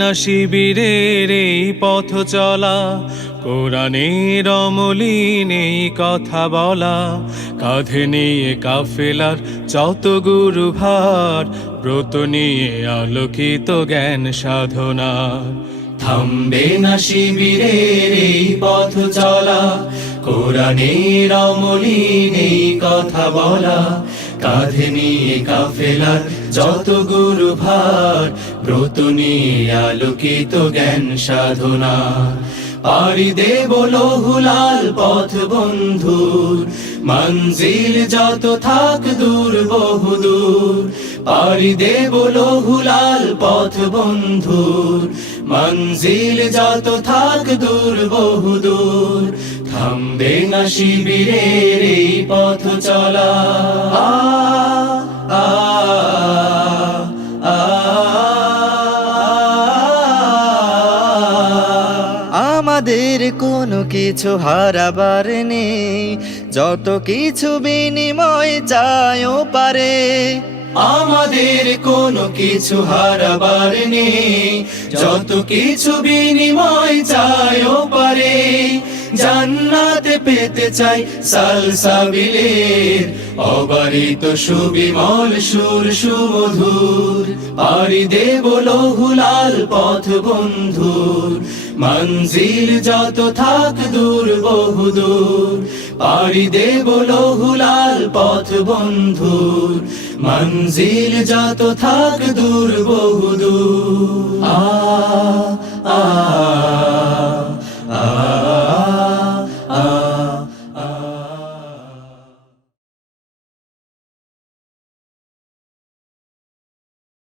না শিবিরের এই পথ চলা, কোরআনের অমলিন এই কথা বলা, কাঁধে নিয়ে কাফেলার যত গুরু ভার, ব্রত নিয়ে আলোকিত জ্ঞান সাধনা। থামবে না শিবিরের এই পথ চলা, কোরআনের অমলিন এই কথা বলা, কাঁধে নিয়ে কাফেলার যত গুরু ভার, ব্রত নিয়ে আলোকিত জ্ঞান সাধনা। পাড়ি দেব লৌহুলাল পথ বন্ধুর, মঞ্জিল যত থাক দূর বহুদূর। পাড়ি দেব লৌহুলাল পথ বন্ধুর, মঞ্জিল যত থাক দূর বহুদূর। থামবে না শিবিরের এই পথ চলা। আমাদের কোনো কিছু হারাবার নেই, যত কিছু বিনিময় চাইও পারে। আমাদের কোনো কিছু হারাবার নেই, যত কিছু বিনিময় চাইও পারে। জান্নাতে পেতে চাই সালসাবিলের অবারিত সুবিমল সুর সুমধুর। পাড়ি দেব লৌহুলাল পথ বন্ধুর, মঞ্জিল যত থাক দূর বহুদূর। পাড়ি দেব লৌহুলাল পথ বন্ধুর, মঞ্জিল যত থাক দূর বহুদূর।